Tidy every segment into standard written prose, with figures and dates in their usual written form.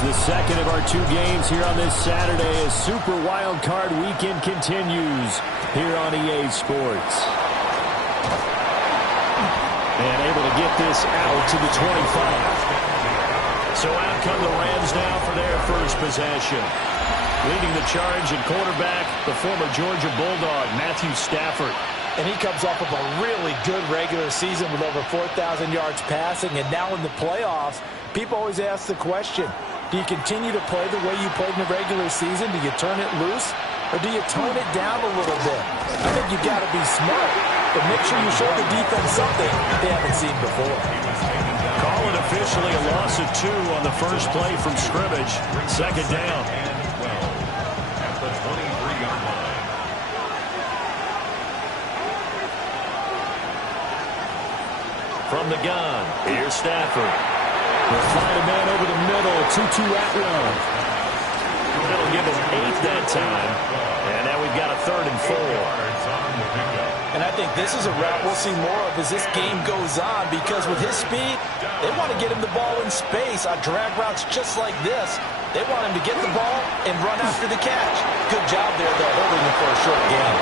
the second of our two games here on this Saturday as Super Wild Card Weekend continues here on EA Sports. And able to get this out to the 25. So out come the Rams now for their first possession. Leading the charge at quarterback, the former Georgia Bulldog, Matthew Stafford. And he comes off of a really good regular season with over 4,000 yards passing. And now in the playoffs, people always ask the question, do you continue to play the way you played in the regular season? Do you turn it loose? Or do you tone it down a little bit? I think you've got to be smart, but make sure you show the defense something they haven't seen before. Call it officially a loss of 2 on the first play from scrimmage. Second down. From the gun, here's Stafford. They'll find a man over the middle, 2-2 at run. That'll give him 8 that time. And now we've got a 3rd and 4. And I think this is a route we'll see more of as this game goes on, because with his speed, they want to get him the ball in space on drag routes just like this. They want him to get the ball and run after the catch. Good job there, though, holding him for a short gain.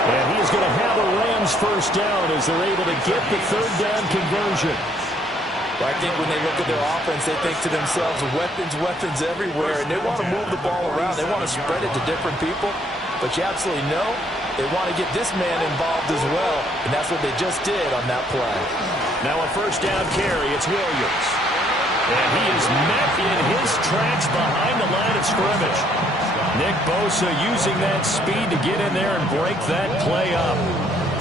And he is going to have the Rams first down as they're able to get the 3rd down conversion. Well, I think when they look at their offense, they think to themselves, weapons, weapons everywhere, and they want to move the ball around. They want to spread it to different people, but you absolutely know they want to get this man involved as well, and that's what they just did on that play. Now a first down carry, it's Williams. And he is met in his tracks behind the line of scrimmage. Nick Bosa using that speed to get in there and break that play up.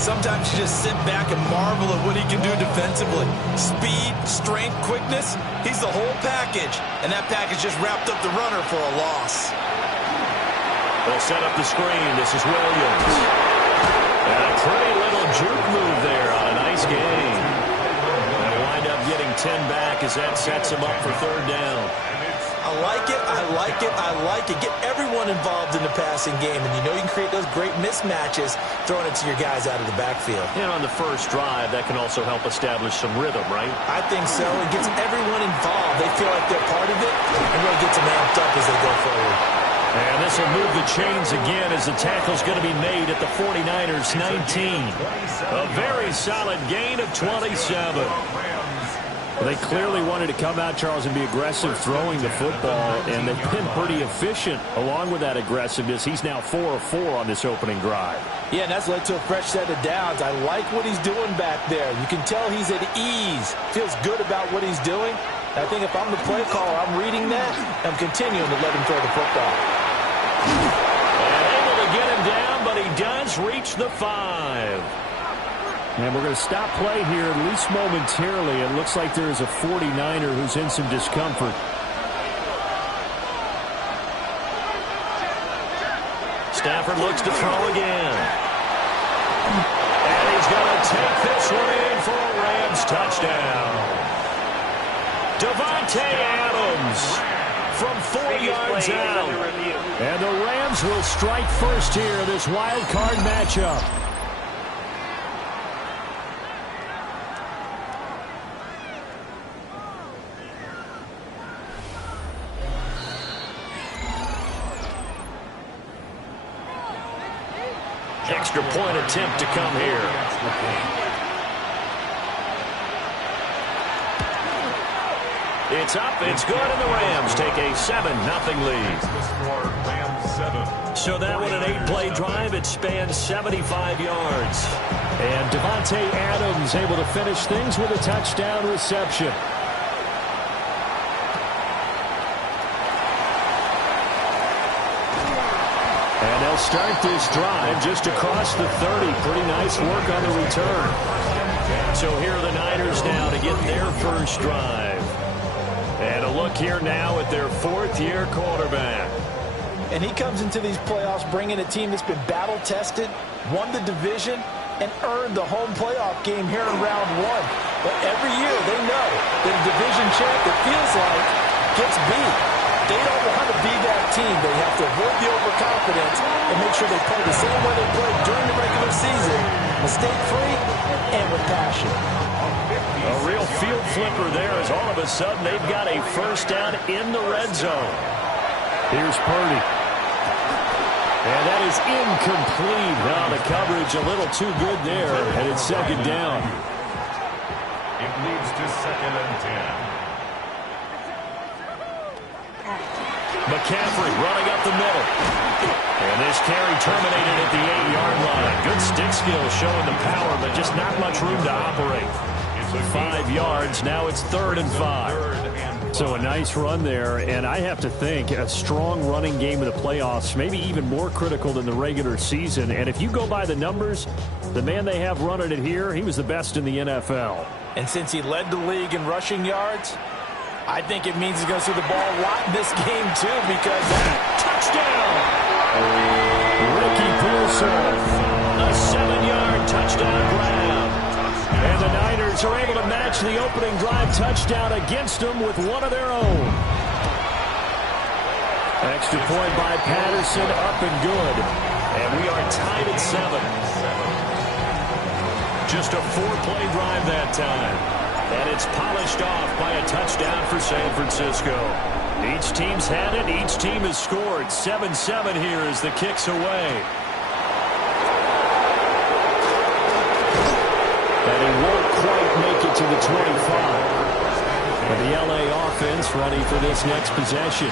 Sometimes you just sit back and marvel at what he can do defensively. Speed, strength, quickness, he's the whole package. And that package just wrapped up the runner for a loss. They'll set up the screen. This is Williams. And a pretty little juke move there on a nice game. They'll wind up getting 10 back as that sets him up for 3rd down. I like it, I like it, I like it. Get everyone involved in the passing game, and you know you can create those great mismatches throwing it to your guys out of the backfield. And on the first drive, that can also help establish some rhythm, right? I think so. It gets everyone involved. They feel like they're part of it, and really gets them amped up as they go forward. And this will move the chains again as the tackle's going to be made at the 49ers 19. A very solid gain of 27. Well, they clearly wanted to come out, Charles, and be aggressive throwing the football, and they've been pretty efficient along with that aggressiveness. He's now 4 of 4 on this opening drive. Yeah, and that's led to a fresh set of downs. I like what he's doing back there. You can tell he's at ease, feels good about what he's doing. I think if I'm the play caller, I'm reading that, I'm continuing to let him throw the football. And able to get him down, but he does reach the 5. And we're going to stop play here, at least momentarily. It looks like there is a 49er who's in some discomfort. Stafford looks to throw again. And he's going to take this one in for a Rams touchdown. Davante Adams from 4 yards out. And the Rams will strike first here, this wild card matchup. Extra point attempt to come here. It's up, it's good, and the Rams take a 7-0 lead. So that one, an 8-play drive, it spans 75 yards. And Davante Adams able to finish things with a touchdown reception. And they'll start this drive just across the 30. Pretty nice work on the return. So here are the Niners now to get their first drive. And a look here now at their 4th-year quarterback. And he comes into these playoffs bringing a team that's been battle-tested, won the division, and earned the home playoff game here in round 1. But every year they know that a division champ, it feels like, gets beat. They don't want to be that team. They have to avoid the overconfidence and make sure they play the same way they played during the regular season, mistake-free and with passion. A real field flipper there as all of a sudden they've got a first down in the red zone. Here's Purdy. And that is incomplete. Now the coverage a little too good there, and it's second down. It leads to 2nd and 10. McCaffrey running up the middle. And this carry terminated at the 8-yard line. Good stick skill showing the power, but just not much room to operate. 5 yards. Now it's 3rd and 5. So a nice run there, and I have to think a strong running game of the playoffs, maybe even more critical than the regular season. And if you go by the numbers, the man they have running it here, he was the best in the NFL. And since he led the league in rushing yards, I think it means he's going to see the ball a lot in this game, too, because touchdown! Ricky Pearson, a 7-yard touchdown grab. And the Niners are able to match the opening drive touchdown against them with one of their own. Extra point by Patterson, up and good. And we are tied at 7. Just a 4-play drive that time. And it's polished off by a touchdown for San Francisco. Each team's had it. Each team has scored. 7-7 here as the kick's away. And he won't quite make it to the 25. But the LA offense ready for this next possession.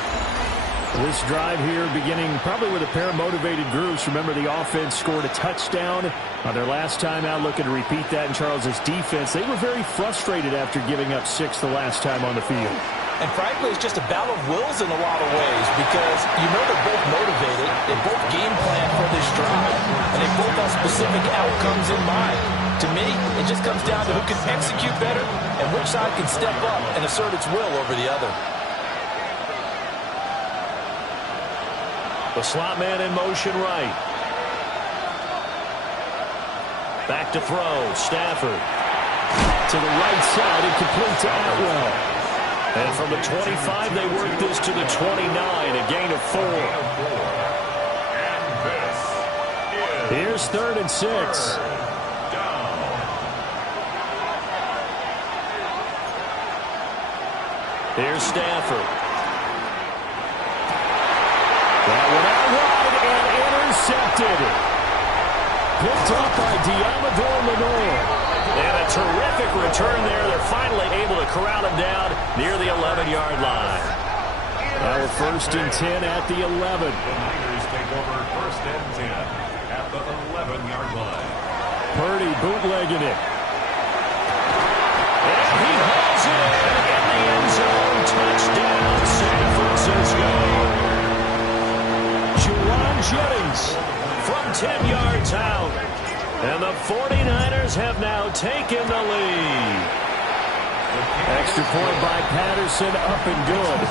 This drive here beginning probably with a pair of motivated groups. Remember, the offense scored a touchdown on their last time out, looking to repeat that in Charles's defense. They were very frustrated after giving up 6 the last time on the field. And frankly, it's just a battle of wills in a lot of ways because you know they're both motivated. They both game plan for this drive, and they both have specific outcomes in mind. To me, it just comes down to who can execute better and which side can step up and assert its will over the other. The slot man in motion right. Back to throw. Stafford. To the right side and complete to Atwell. And from the 25, they work this to the 29, a gain of 4. Here's 3rd and 6. Here's Stafford. That one out wide and intercepted. Picked up by Diamador Lenore. And a terrific return there. They're finally able to corral him down near the 11-yard line. Now a 1st and 10 at the 11. The Niners take over 1st and 10 at the 11-yard line. Purdy bootlegging it. And he hauls it in the end zone. Touchdown, San Francisco. Juwan Jennings from 10 yards out. And the 49ers have now taken the lead. Extra point by Patterson, up and good.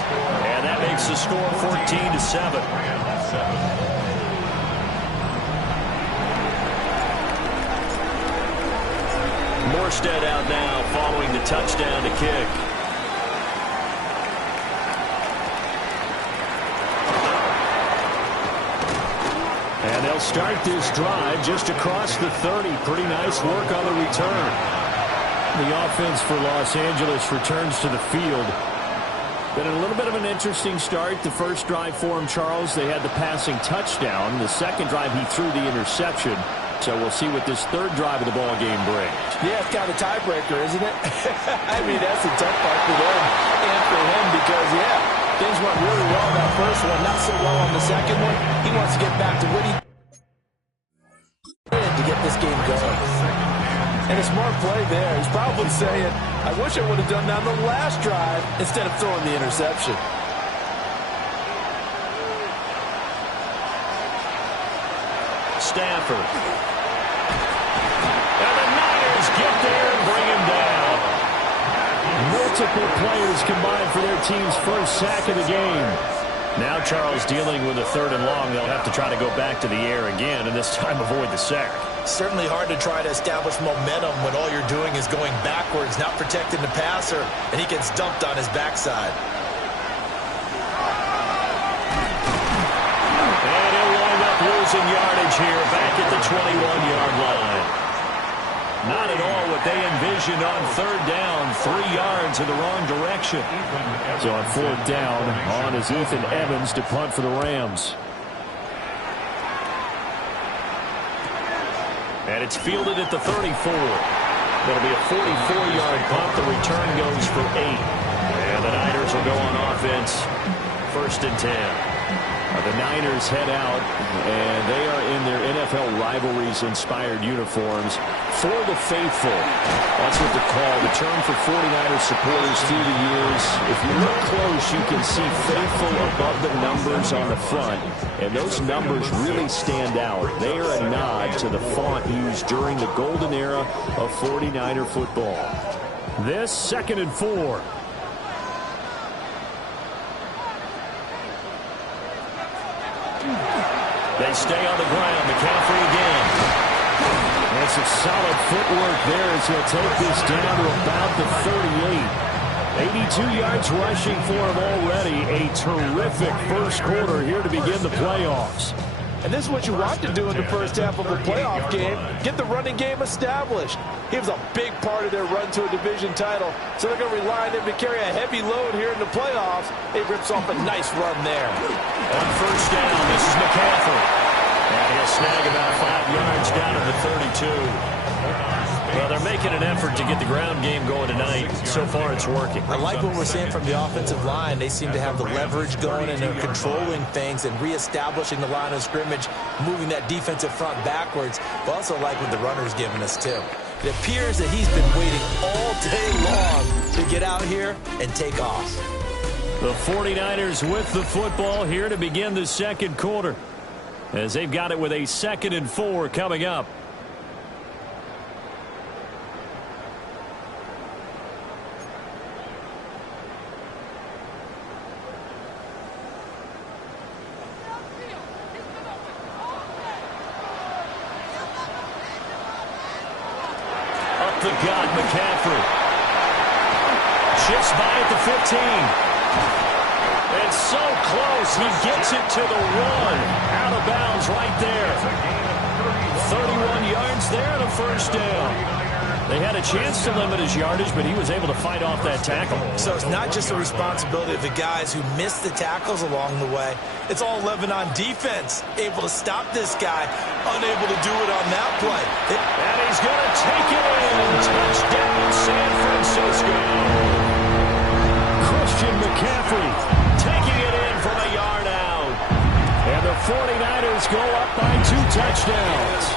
And that makes the score 14-7. Morstead out now following the touchdown to kick. And they'll start this drive just across the 30. Pretty nice work on the return. The offense for Los Angeles returns to the field. Been a little bit of an interesting start. The first drive for him, Charles, they had the passing touchdown. The second drive, he threw the interception. So we'll see what this third drive of the ball game brings. Yeah, it's kind of a tiebreaker, isn't it? I mean, that's the tough part for them and for him because, yeah, things went really well that first one, not so well on the second one. He wants to get back to what he did to get this game going. And a smart play there. He's probably saying, I wish I would have done that on the last drive instead of throwing the interception. Stafford. And the Niners get there and bring him down. Multiple players combined for their team's first sack of the game. Now Charles dealing with a 3rd and long. They'll have to try to go back to the air again, and this time avoid the sack. Certainly hard to try to establish momentum when all you're doing is going backwards, not protecting the passer, and he gets dumped on his backside. Losing yardage here back at the 21-yard line. Not at all what they envisioned on third down. 3 yards in the wrong direction. So on fourth down, on is Ethan Evans to punt for the Rams. And it's fielded at the 34. That'll be a 44-yard punt. The return goes for 8. And the Niners will go on offense. 1st and 10. The Niners head out, and they are in their NFL rivalries-inspired uniforms. For the faithful, that's what they're called. The term for 49ers supporters through the years. If you look close, you can see faithful above the numbers on the front, and those numbers really stand out. They are a nod to the font used during the golden era of 49er football. This 2nd and 4. They stay on the ground. McCaffrey again. And some solid footwork there as he'll take this down to about the 38. 82 yards rushing for him already. A terrific first quarter here to begin the playoffs. And this is what you want to do in the first half of a playoff game. Get the running game established. He was a big part of their run to a division title. So they're going to rely on him to carry a heavy load here in the playoffs. He rips off a nice run there. On first down, this is McCaffrey. And he'll snag about 5 yards down to the 32. Well, they're making an effort to get the ground game going tonight. So far, it's working. I like what we're seeing from the offensive line. They seem to have the leverage going, and they're controlling things and reestablishing the line of scrimmage, moving that defensive front backwards. But also like what the runner's giving us, too. It appears that he's been waiting all day long to get out here and take off. The 49ers with the football here to begin the second quarter, as they've got it with a 2nd and 4 coming up. The gut, McCaffrey. Shifts by at the 15. And so close, he gets it to the 1. Out of bounds right there. 31 yards there and a first down. They had a chance to limit his yardage, but he was able to fight off that tackle. So it's not just the responsibility of the guys who missed the tackles along the way. It's all 11 on defense, able to stop this guy, unable to do it on that play. And he's going to take it in. Touchdown, San Francisco. Christian McCaffrey taking it in from a yard out. And the 49ers go up by 2 touchdowns.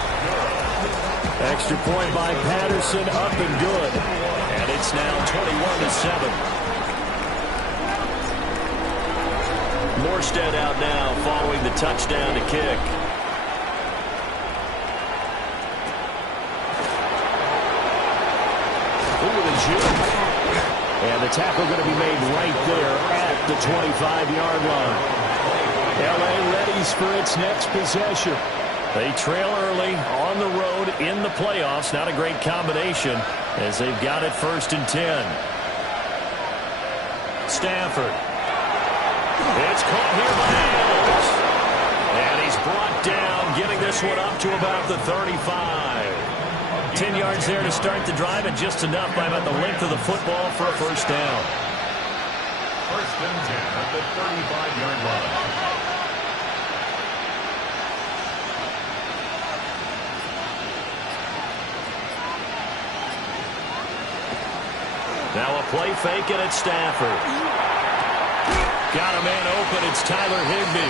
Extra point by Patterson, up and good. And it's now 21-7. Morstead out now following the touchdown to kick. Ooh, the juke. And the tackle going to be made right there at the 25-yard line. L.A. readies for its next possession. They trail early on the road in the playoffs. Not a great combination as they've got it 1st and 10. Stafford. It's caught here by Adams. And he's brought down, getting this one up to about the 35. 10 yards there to start the drive, and just enough by about the length of the football for a first down. 1st and 10 at the 35-yard line. Now a play fake, and it's Stafford. Got a man open. It's Tyler Higbee.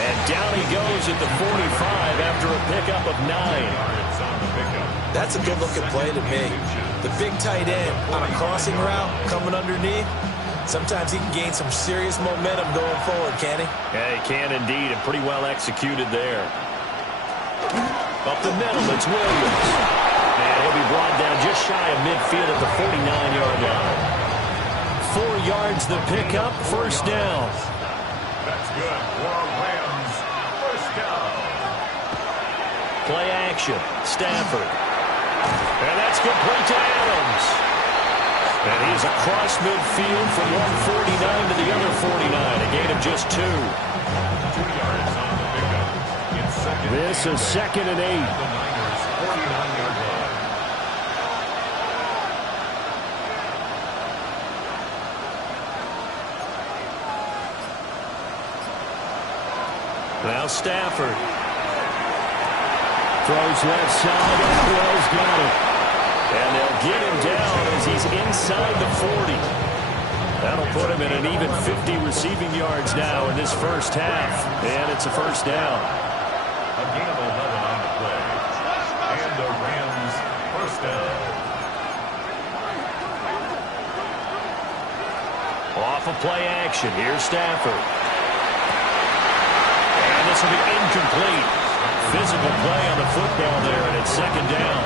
And down he goes at the 45 after a pickup of 9. That's a good-looking play to me. The big tight end on a crossing route coming underneath. Sometimes he can gain some serious momentum going forward, can he? Yeah, he can indeed, and pretty well executed there. Up the middle, it's Williams. And he'll be brought down just shy of midfield at the 49-yard line. 4 yards the pickup, first down. That's good for Rams. First down. Play action, Stafford. And that's complete to Adams. And he's across midfield from 149 to the other 49, a gain of just 2. 2 yards on the pickup. It's second. This is 2nd and 8. The Niners 49-yard line. Now Stafford. Throws left side. Atwell's got it. And they'll get him down as he's inside the 40. That'll put him at an even 50 receiving yards now in this first half. And it's a first down. A gain of 11 on the play. And the Rams first down. Off of play action. Here's Stafford. And this will be incomplete. Physical play on the football there, and it's second down.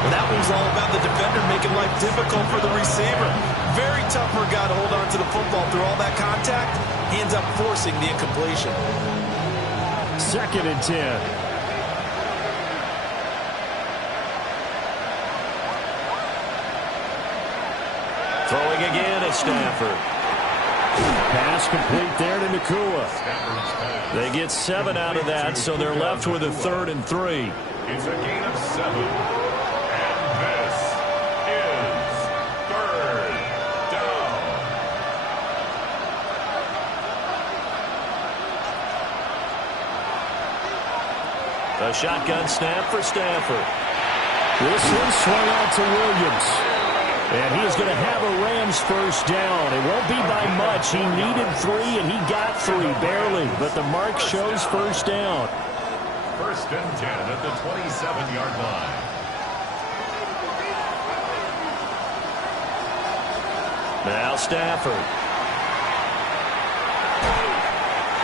Well, that was all about the defender making life difficult for the receiver. Very tough for a guy to hold on to the football through all that contact. He ends up forcing the incompletion. Second and 10. Throwing again is Stafford. Pass complete there to Nakua. They get 7 out of that, so they're left with a 3rd and 3. It's a gain of 7. And this is third down. A shotgun snap for Stafford. This one swung out to Williams. And he is going to have a Rams first down. It won't be by much. He needed 3, and he got 3, barely. But the mark shows first down. First and 10 at the 27-yard line. Now Stafford.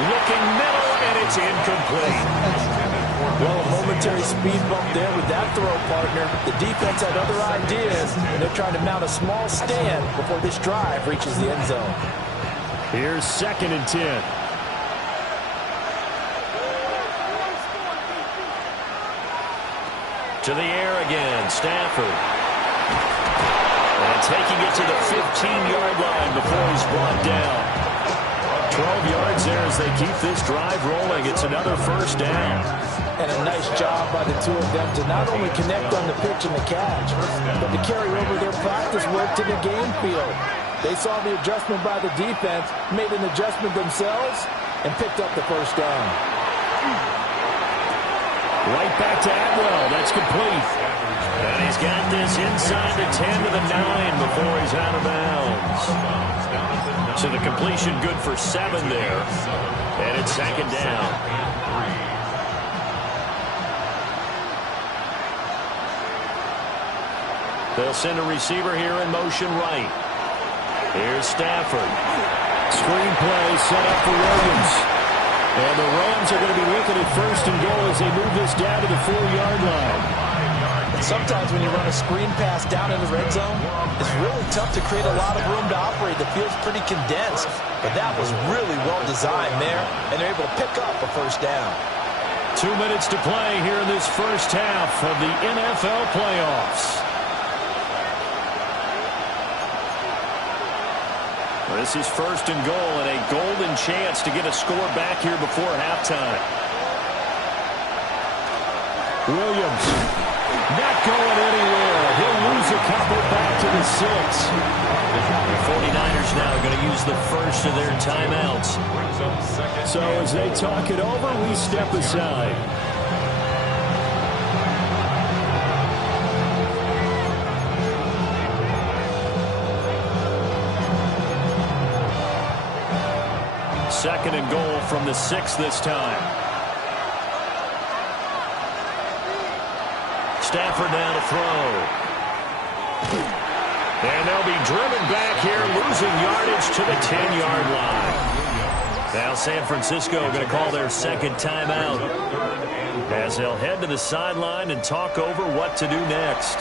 Looking middle, and it's incomplete. Well, a momentary speed bump there with that throw, partner. The defense had other ideas, and they're trying to mount a small stand before this drive reaches the end zone. Here's second and 10. To the air again, Stafford. And taking it to the 15-yard line before he's brought down. 12 yards there as they keep this drive rolling. It's another first down. And a nice job by the two of them to not only connect on the pitch and the catch, but to carry over their practice work to the game field. They saw the adjustment by the defense, made an adjustment themselves, and picked up the first down. Right back to Atwell. That's complete. And he's got this inside the 10 to the 9 before he's out of bounds. So the completion good for 7 there. And it's second down. They'll send a receiver here in motion right. Here's Stafford. Screen play set up for Williams. And the Rams are going to be looking at first and goal as they move this down to the 4-yard line. Sometimes when you run a screen pass down in the red zone, it's really tough to create a lot of room to operate. The field's pretty condensed. But that was really well designed there, and they're able to pick up a first down. 2 minutes to play here in this first half of the NFL playoffs. This is first and goal and a golden chance to get a score back here before halftime. Williams not going anywhere. He'll lose a couple back to the 6. The 49ers now going to use the first of their timeouts. So as they talk it over, we step aside. Second and goal from the 6 this time. Stafford now to throw. And they'll be driven back here, losing yardage to the 10-yard line. Now San Francisco going to call their second timeout as they'll head to the sideline and talk over what to do next.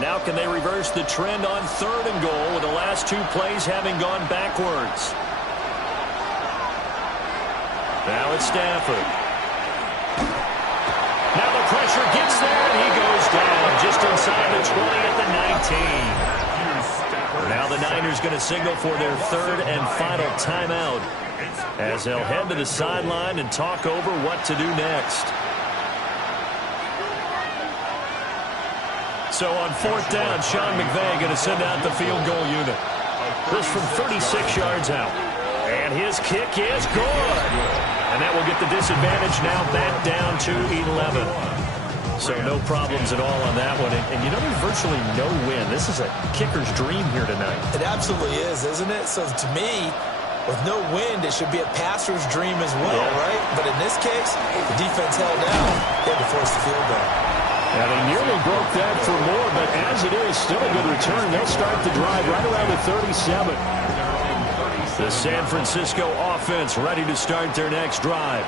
Now can they reverse the trend on third and goal with the last 2 plays having gone backwards? Now it's Stafford. Now the pressure gets there and he goes down just inside the 20 at the 19. Now the Niners going to signal for their third and final timeout as they'll head to the sideline and talk over what to do next. So on 4th down, Sean McVay going to send out the field goal unit. This from 36 yards out. And his kick is good. And that will get the disadvantage now back down to 11. So no problems at all on that one. And you know, there's virtually no win. This is a kicker's dream here tonight. It absolutely is, isn't it? So to me, with no wind, it should be a passer's dream as well, right? But in this case, the defense held down. They had to force the field goal. And they nearly broke that for more, but as it is, still a good return. They'll start the drive right around the 37. The San Francisco offense ready to start their next drive.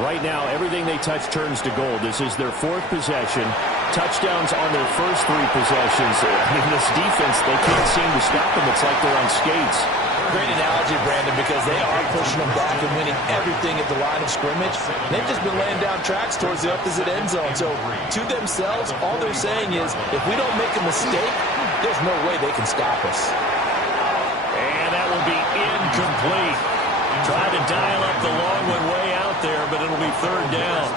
Right now, everything they touch turns to gold. This is their 4th possession. Touchdowns on their first 3 possessions. I mean, this defense, they can't seem to stop them. It's like they're on skates. Great analogy, Brandon, because they are pushing them back and winning everything at the line of scrimmage. They've just been laying down tracks towards the opposite end zone. So to themselves, all they're saying is, if we don't make a mistake, there's no way they can stop us. And that will be incomplete. Tried to dial up the long one way out there, but it'll be 3rd down.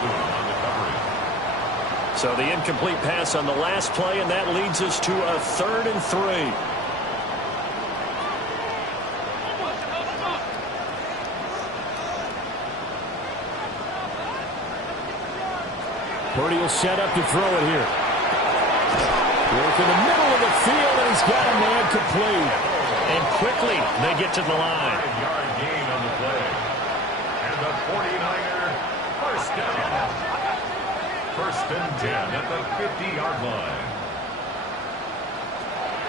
So the incomplete pass on the last play, and that leads us to a 3rd and 3. Purdy will set up to throw it here. Work in the middle of the field, and he's got a man complete. And quickly, they get to the line. 5-yard gain on the play. And the 49er first down. 1st and 10 at the 50-yard line.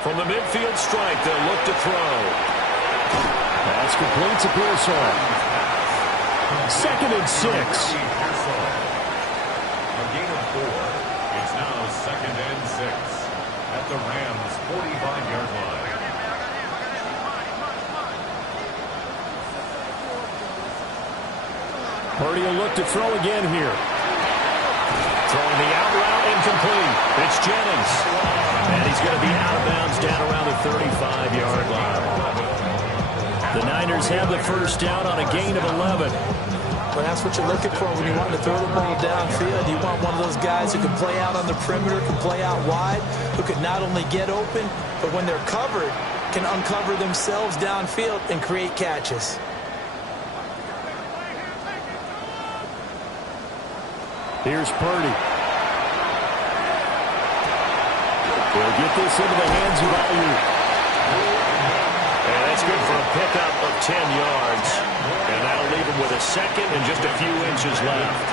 From the midfield strike, they'll look to throw. Pass complete to Pearsall. 2nd and 6. A gain of 4. It's now 2nd and 6 at the Rams' 45-yard line. Purdy will look to throw again here. Throwing the out route, incomplete. It's Jennings. And he's going to be out of bounds down around the 35-yard line. The Niners have the first down on a gain of 11. Well, that's what you're looking for when you want to throw the ball downfield. You want one of those guys who can play out on the perimeter, can play out wide, who can not only get open, but when they're covered, can uncover themselves downfield and create catches. Here's Purdy. They'll get this into the hands of Ayuk. And that's good for a pickup of 10 yards. And that'll leave him with a 2nd and just a few inches left.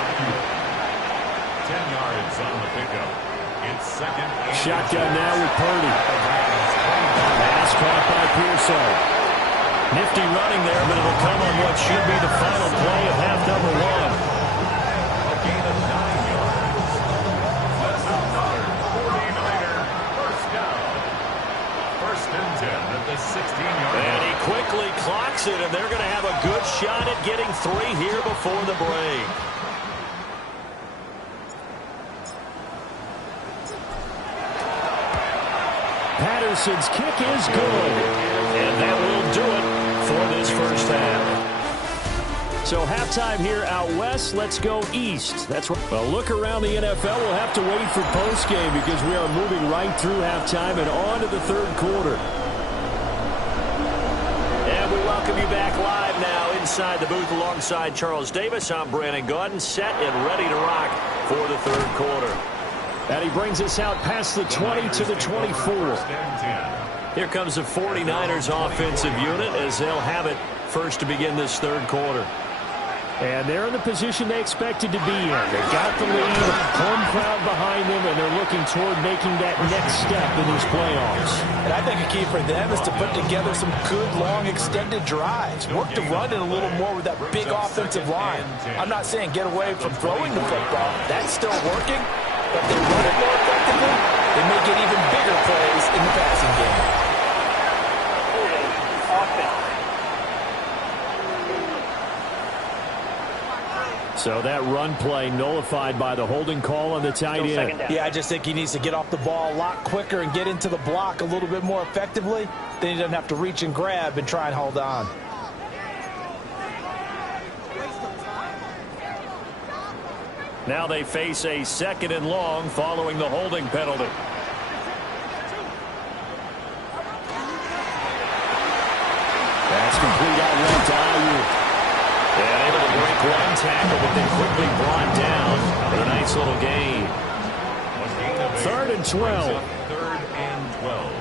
10 yards on the pickup. It's 2nd and Shotgun now with Purdy. Pass caught by Pearsall. Nifty running there, but it'll come on what should be the final play of half number 1. A gain of 9 yards. That's another 49er first down. 1st and 10 at the 16-yard line. And he quickly clocks it, and they're going to have a good shot at getting 3 here before the break. Patterson's kick is good. And that will do it for this first half. So halftime here out west, let's go east. That's right. Well, look around the NFL. We'll have to wait for postgame because we are moving right through halftime and on to the 3rd quarter. And we welcome you back live now inside the booth alongside Charles Davis. I'm Brandon Gaudin, set and ready to rock for the 3rd quarter. And he brings us out past the 20 to the 24. Here comes the 49ers offensive unit as they'll have it first to begin this 3rd quarter. And they're in the position they expected to be in. They got the lead, home crowd behind them, and they're looking toward making that next step in these playoffs. And I think a key for them is to put together some good, long, extended drives. Work to run it a little more with that big offensive line. I'm not saying get away from throwing the football. That's still working. But if they run it more effectively, they may get even bigger plays in the passing game. So that run play nullified by the holding call on the tight end. Yeah, I just think he needs to get off the ball a lot quicker and get into the block a little bit more effectively. Then he doesn't have to reach and grab and try and hold on. Now they face a 2nd and long following the holding penalty. pass complete out left to Ayuk. And able to break one tackle, but then quickly brought down for a nice little gain. 3rd and 12. 3rd and 12.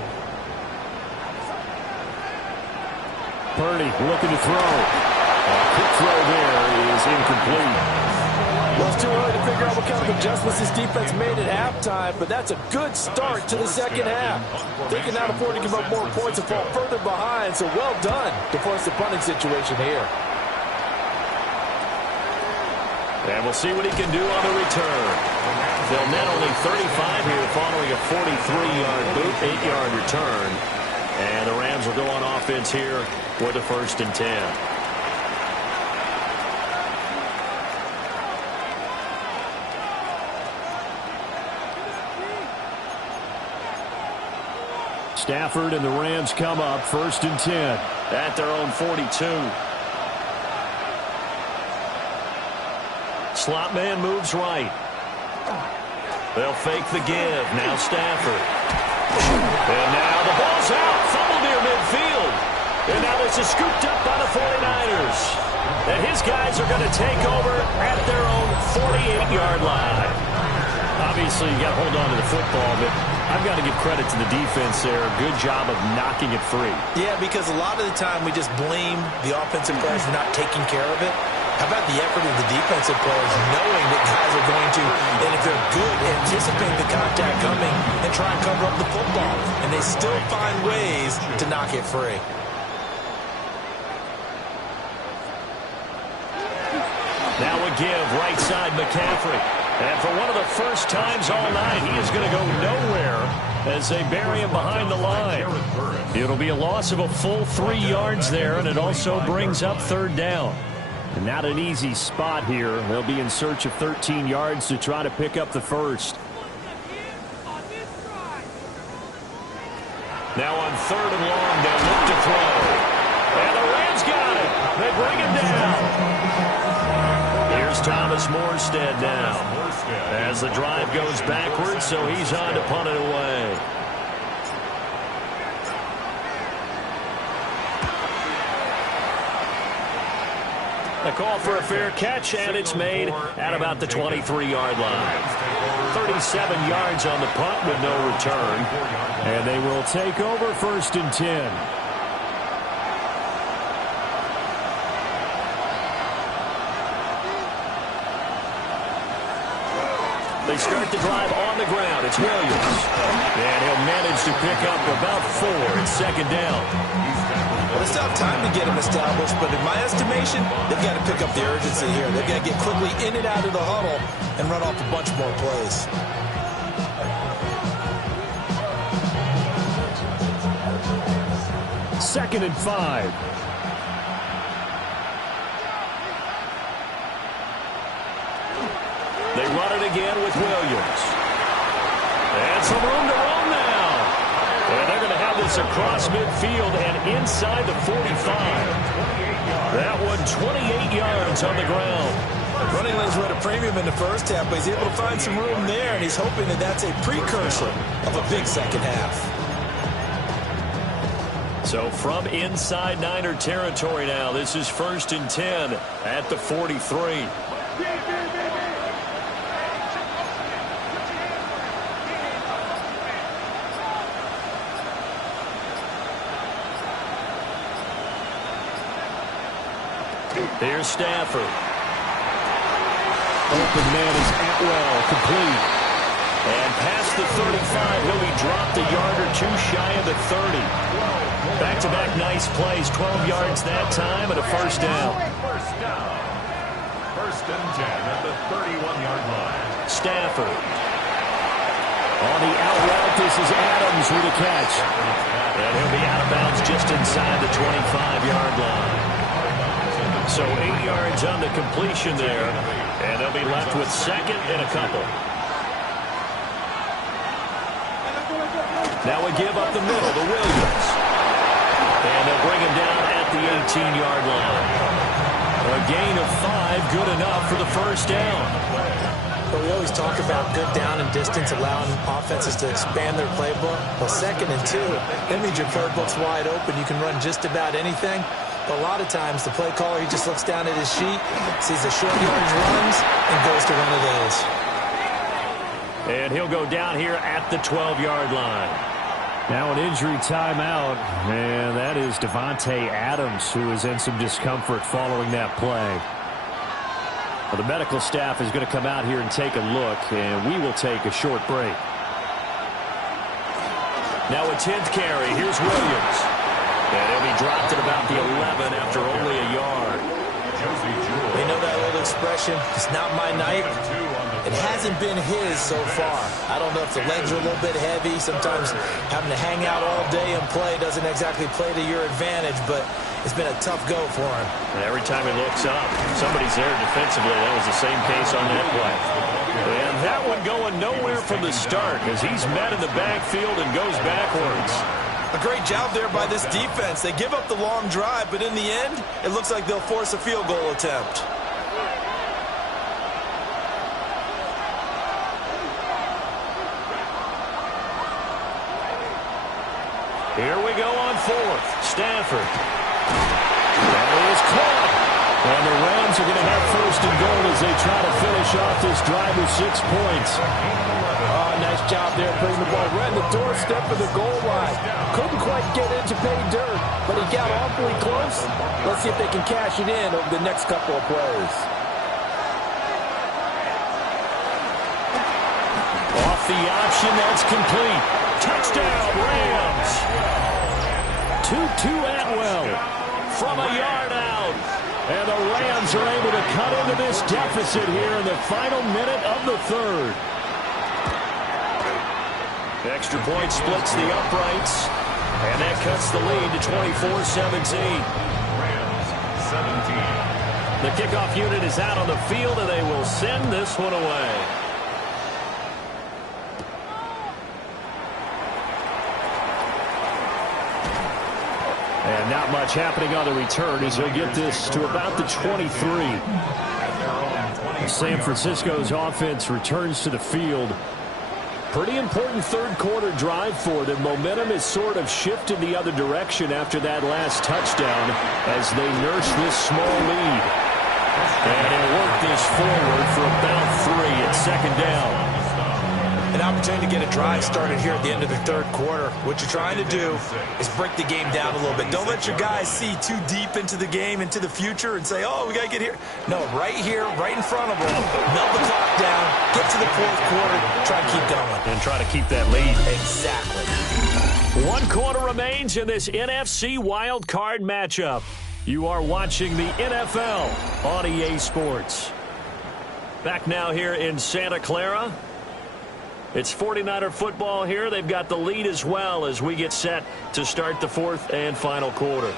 Purdy looking to throw. A quick throw there is incomplete. Well, it's too early to figure out what kind of adjustments this defense made at halftime, but that's a good start to the second half. They can now afford to give up more points and fall further behind, so well done to force the punting situation here. And we'll see what he can do on the return. They'll net only 35 here following a 43-yard boot, 8-yard return. And the Rams will go on offense here for the 1st and 10. Stafford and the Rams come up 1st and 10. At their own 42. Slot man moves right. They'll fake the give. Now Stafford. And now the ball's out. Fumble near midfield. And now this is scooped up by the 49ers. And his guys are going to take over at their own 48-yard line. Obviously, you got to hold on to the football, but I've got to give credit to the defense there. Good job of knocking it free. Yeah, because a lot of the time we just blame the offensive players for not taking care of it. How about the effort of the defensive players knowing that guys are going to, and if they're good, anticipate the contact coming and try and cover up the football. And they still find ways to knock it free. Now a give, right side McCaffrey. And for one of the first times all night, he is going to go nowhere as they bury him behind the line. It'll be a loss of a full 3 yards there, and it also brings up 3rd down. And not an easy spot here. They'll be in search of 13 yards to try to pick up the 1st. Now on 3rd and long, they'll look to throw. And the Rams got it. They bring him down. Here's Thomas Morstead now as the drive goes backwards, so he's on to punt it away. A call for a fair catch, and it's made at about the 23-yard line. 37 yards on the punt with no return. And they will take over 1st and 10. They start the drive on the ground. It's Williams. And he'll manage to pick up about 4. It's 2nd down. Well, they still have time to get him established, but in my estimation, they've got to pick up the urgency here. They've got to get quickly in and out of the huddle and run off a bunch more plays. Second and 5. They run it again with Williams. And some room to run now. And they're going to have this across midfield and inside the 45. That one 28 yards on the ground. The running lanes were at a premium in the first half, but he's able to find some room there, and he's hoping that that's a precursor of a big second half. So from inside Niner territory now, this is 1st and 10 at the 43. Here's Stafford. Open man is Atwell, complete. And past the 35, he'll be dropped a yard or two shy of the 30. Back-to-back nice plays, 12 yards that time and a 1st down. 1st and 10 at the 31-yard line. Stafford. On the out route, this is Adams with a catch. And he'll be out of bounds just inside the 25-yard line. So 8 yards on the completion there, and they'll be left with 2nd and a couple. Now a give up the middle to Williams. And they'll bring him down at the 18-yard line. A gain of 5, good enough for the 1st down. But we always talk about good down and distance, allowing offenses to expand their playbook. Well, 2nd and 2, that means your playbook's wide open. You can run just about anything. A lot of times, the play caller, he just looks down at his sheet, sees the short yardage runs, and goes to one of those. And he'll go down here at the 12-yard line. Now an injury timeout, and that is Devontae Adams, who is in some discomfort following that play. Well, the medical staff is going to come out here and take a look, and we will take a short break. Now a 10th carry. Here's Williams. And he'll be dropped at about the 11 after only a yard. You know that old expression, it's not my night. It hasn't been his so far. I don't know if the legs are a little bit heavy. Sometimes having to hang out all day and play doesn't exactly play to your advantage, but it's been a tough go for him. And every time he looks up, somebody's there defensively. That was the same case on that play. And that one going nowhere from the start as he's met in the backfield and goes backwards. A great job there by this defense. They give up the long drive, but in the end, it looks like they'll force a field goal attempt. Here we go on 4th. Stafford. That is caught. And the Rams are going to have 1st and goal as they try to finish off this drive with 6 points. Oh, nice job there putting the ball right in the doorstep of the goal line. Couldn't quite get in to pay dirt, but he got awfully close. Let's see if they can cash it in over the next couple of plays. Off the option, that's complete. Touchdown, Rams. Tutu Atwell from a yard out. And the Rams are able to cut into this deficit here in the final minute of the 3rd. The extra point splits the uprights. And that cuts the lead to 24-17. Rams 17. The kickoff unit is out on the field, and they will send this one away. And not much happening on the return as he'll get this to about the 23. San Francisco's offense returns to the field. Pretty important 3rd quarter drive for them. Momentum has sort of shifted the other direction after that last touchdown as they nurse this small lead. And they'll work this forward for about 3 at 2nd down. An opportunity to get a drive started here at the end of the 3rd quarter. What you're trying to do is break the game down a little bit. Don't let your guys see too deep into the game, into the future, and say, oh, we got to get here. No, right here, right in front of them, melt the clock down, get to the 4th quarter, try and keep going. And try to keep that lead. Exactly. 1 quarter remains in this NFC wild card matchup. You are watching the NFL on EA Sports. Back now here in Santa Clara. It's 49er football here. They've got the lead as well as we get set to start the 4th and final quarter.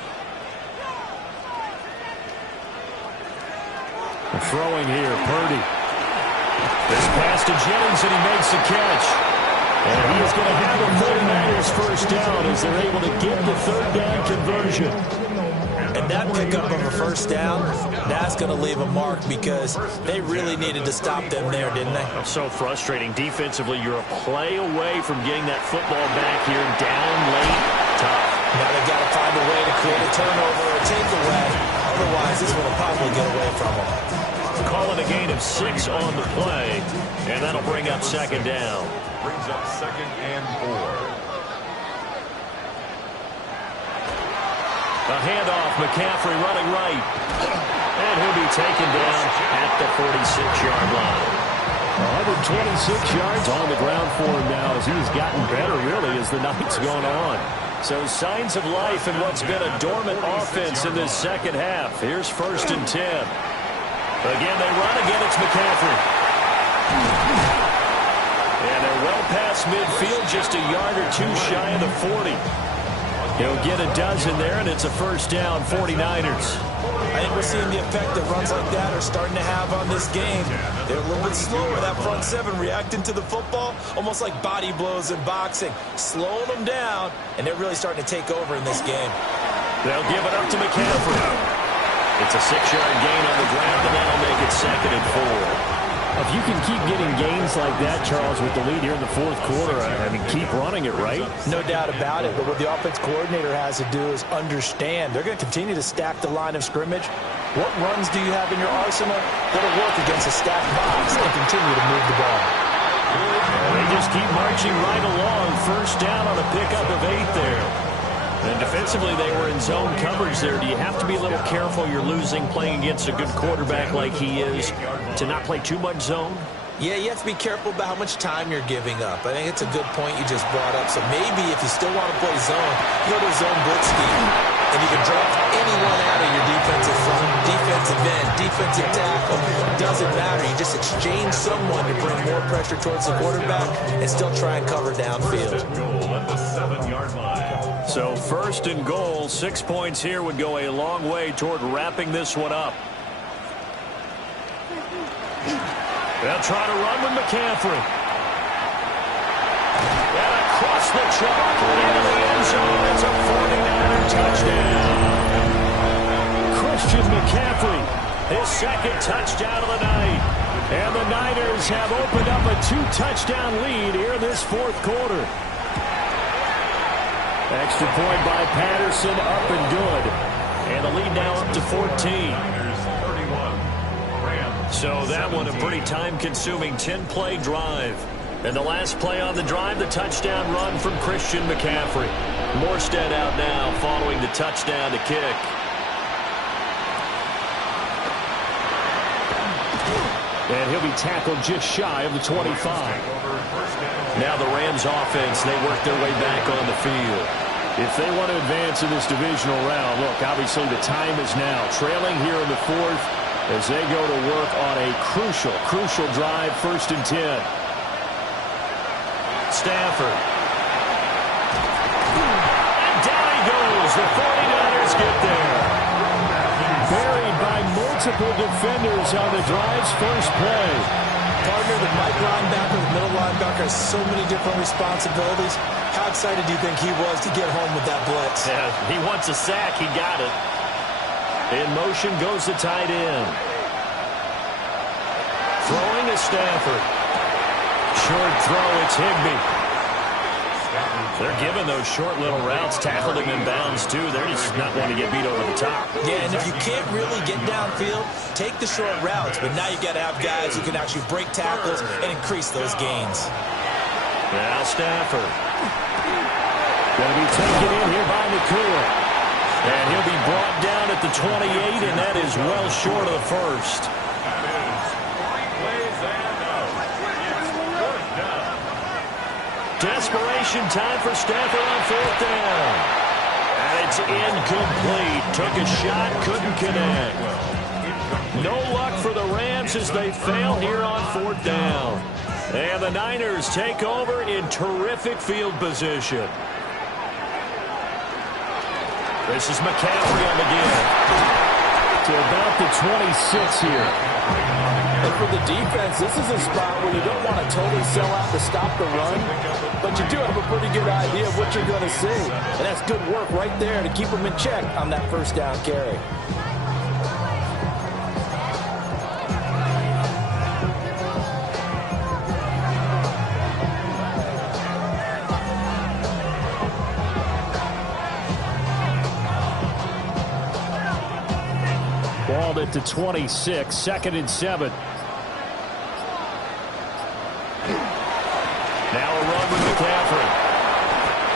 Throwing here, Purdy. This pass to Jennings, and he makes the catch. And he's going to have the 49ers 1st down as they're able to get the 3rd down conversion. And that pickup of a 1st down, that's going to leave a mark because they really needed to stop them there, didn't they? So frustrating. Defensively, you're a play away from getting that football back here down late. Tough. Now they've got to find a way to create a turnover or takeaway. Otherwise, this one will probably get away from them. Calling a gain of 6 on the play, and that'll bring up 2nd down. Brings up 2nd and 4. A handoff, McCaffrey running right. And he'll be taken down at the 46-yard line. 126 yards on the ground for him now as he's gotten better, really, as the night's gone on. So signs of life in what's been a dormant offense in this 2nd half. Here's 1st and 10. Again, they run. Again, it's McCaffrey. And they're well past midfield, just a yard or 2 shy of the 40. He'll get a dozen there, and it's a 1st down, 49ers. I think we're seeing the effect that runs like that are starting to have on this game. They're a little bit slower, that front 7, reacting to the football, almost like body blows in boxing, slowing them down, and they're really starting to take over in this game. They'll give it up to McCaffrey. It's a 6-yard gain on the ground, and that'll make it 2nd and 4. If you can keep getting gains like that, Charles, with the lead here in the fourth quarter, I mean, keep running it, right? No doubt about it. But what the offense coordinator has to do is understand. They're going to continue to stack the line of scrimmage. What runs do you have in your arsenal that'll work against a stacked box and continue to move the ball? They just keep marching right along. First down on a pickup of 8 there. And defensively, they were in zone coverage there. Do you have to be a little careful you're losing playing against a good quarterback like he is to not play too much zone? Yeah, you have to be careful about how much time you're giving up. I think it's a good point you just brought up. So maybe if you still want to play zone, you go to a zone blitz scheme. And you can draft anyone out of your defensive front, defensive end, defensive tackle. It doesn't matter. You just exchange someone to bring more pressure towards the quarterback and still try and cover downfield. At the 7-yard line. So first and goal, 6 points here would go a long way toward wrapping this one up. They'll try to run with McCaffrey. And across the chalk into the end zone. It's a 49er touchdown. Christian McCaffrey, his second touchdown of the night. And the Niners have opened up a 2-touchdown lead here in this fourth quarter. Extra point by Patterson, up and good. And the lead now up to 14. So that one a pretty time-consuming 10-play drive. And the last play on the drive, the touchdown run from Christian McCaffrey. Morstead out now following the touchdown to kick. And he'll be tackled just shy of the 25. Now the Rams offense, they work their way back on the field. If they want to advance in this divisional round, look, obviously the time is now. Trailing here in the fourth as they go to work on a crucial drive, 1st and 10. Stafford. And down he goes. The 49ers get there. Buried by multiple defenders on the drive's first play. Partner, the Mike linebacker, the middle linebacker has so many different responsibilities. How excited do you think he was to get home with that blitz? Yeah, he wants a sack. He got it. In motion goes the tight end. Throwing is Stafford. Short throw, it's Higbee. They're giving those short little routes, tackled him in bounds too. They're just not wanting to get beat over the top. Yeah, and if you can't really get downfield, take the short routes. But now you got to have guys who can actually break tackles and increase those gains. Now Stafford. Going to be taken in here by McCool. And he'll be brought down at the 28, and that is well short of the first. Desperation time for Stafford on 4th down. And it's incomplete. Took a shot, couldn't connect. No luck for the Rams as they fail here on 4th down. And the Niners take over in terrific field position. This is McCaffrey on the give. To about the 26 here. And for the defense, this is a spot where you don't want to totally sell out to stop the run, but you do have a pretty good idea of what you're going to see. And that's good work right there to keep them in check on that 1st down carry. Balled it to 26, 2nd and 7. Now a run with McCaffrey.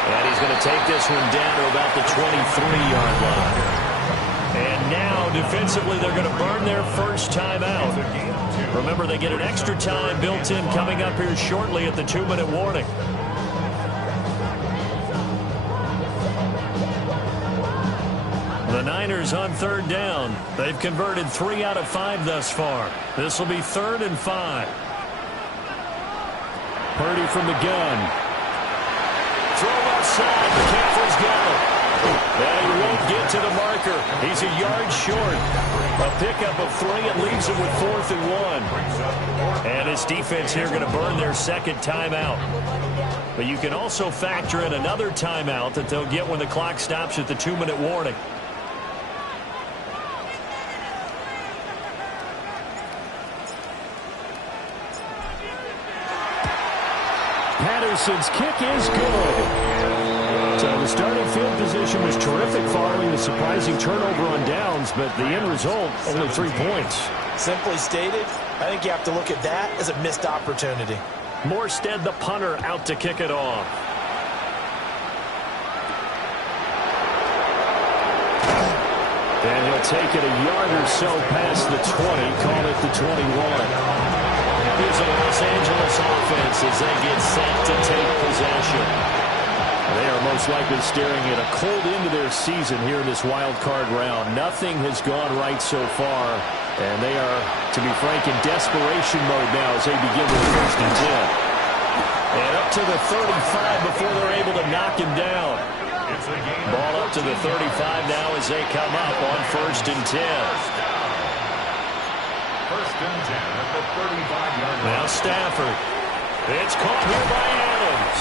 And he's going to take this one down to about the 23-yard line. And now, defensively, they're going to burn their first timeout. Remember, they get an extra time built in coming up here shortly at the 2-minute warning. The Niners on 3rd down. They've converted 3 out of 5 thus far. This will be 3rd and 5. Purdy from the gun. Throw outside. McCaffrey's got it. And he won't get to the marker. He's a yard short. A pickup of 3. It leaves him with 4th and 1. And his defense here going to burn their second timeout. But you can also factor in another timeout that they'll get when the clock stops at the 2-minute warning. Patterson's kick is good. So the starting field position was terrific following the surprising turnover on downs, but the end result, only 3 points. Simply stated, I think you have to look at that as a missed opportunity. Morstead, the punter, out to kick it off. And he'll take it a yard or so past the 20, call it the 21. Here's a Los Angeles offense as they get set to take possession. They are most likely staring at a cold end to their season here in this wild card round. Nothing has gone right so far, and they are, to be frank, in desperation mode now as they begin with first and 10. And up to the 35 before they're able to knock him down. Ball up to the 35 now as they come up on first and 10. First and 10 at the 35-yard line. Now Stafford. It's caught here by Adams.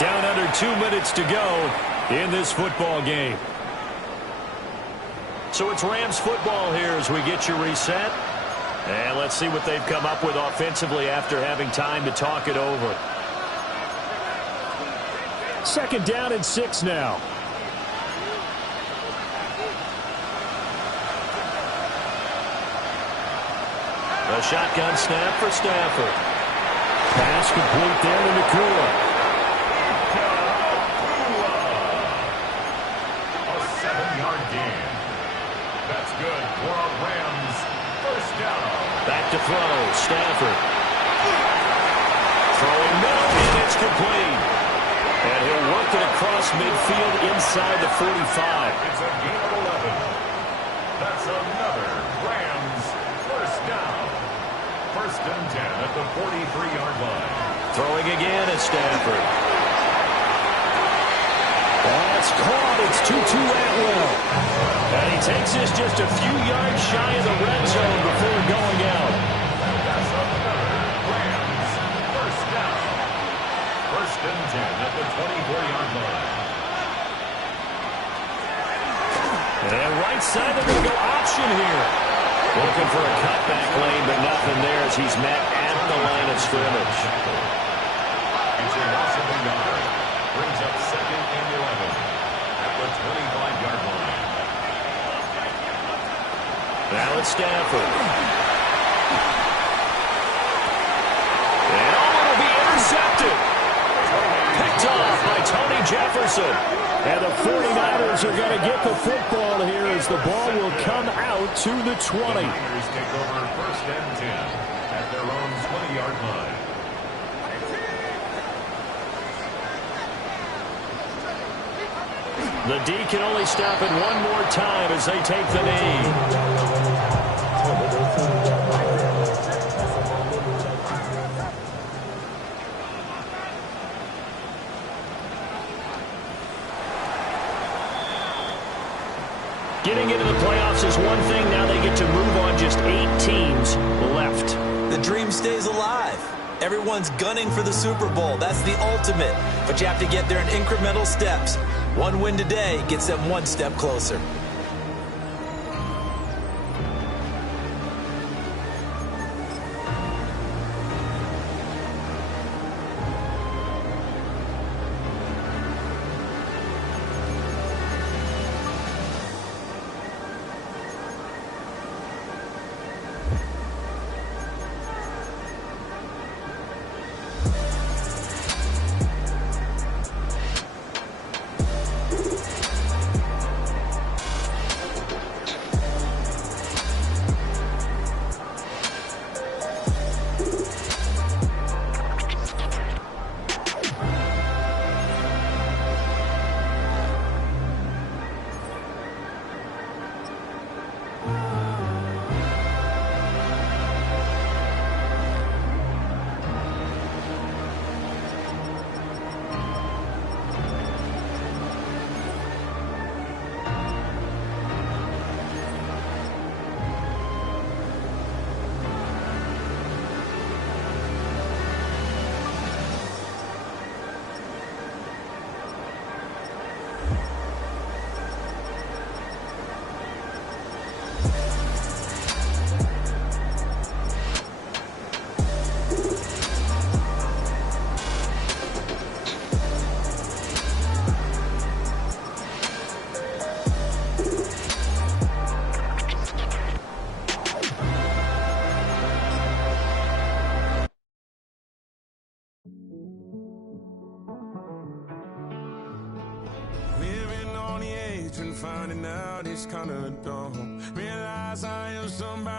Down under 2 minutes to go in this football game. So it's Rams football here as we get you reset. And let's see what they've come up with offensively after having time to talk it over. 2nd down and 6 now. A shotgun snap for Stafford. Pass complete there to Nakua. A 7-yard gain. That's good for a Rams first down. Back to throw. Stafford. Throwing middle, and it's complete. And he'll work it across midfield inside the 45. It's a gain of 11. That's another Rams first down. First and 10 at the 43-yard line. Throwing again at Stafford. That's caught. It's 2-2 Atwell. And he takes this just a few yards shy of the red zone before going out. That's another Rams first down. First and 10 at the 24-yard line. And right side, they're going to go option here. Looking for a cutback lane, but nothing there as he's met at the line of scrimmage. It's a loss of a yard. Brings up 2nd and 11 at the 25-yard line. Now it's Stafford. And it'll be intercepted. Picked off by Tony Jefferson. And the 49ers are going to get the football here as the ball will come out to the 20. The Niners take over first and 10 at their own 20-yard line. The D can only stop it one more time as they take the knee. Getting into the playoffs is one thing. Now they get to move on. Just 8 teams left. The dream stays alive. Everyone's gunning for the Super Bowl. That's the ultimate. But you have to get there in incremental steps. One win today gets them one step closer. finding out it's kinda dumb. Realize I am somebody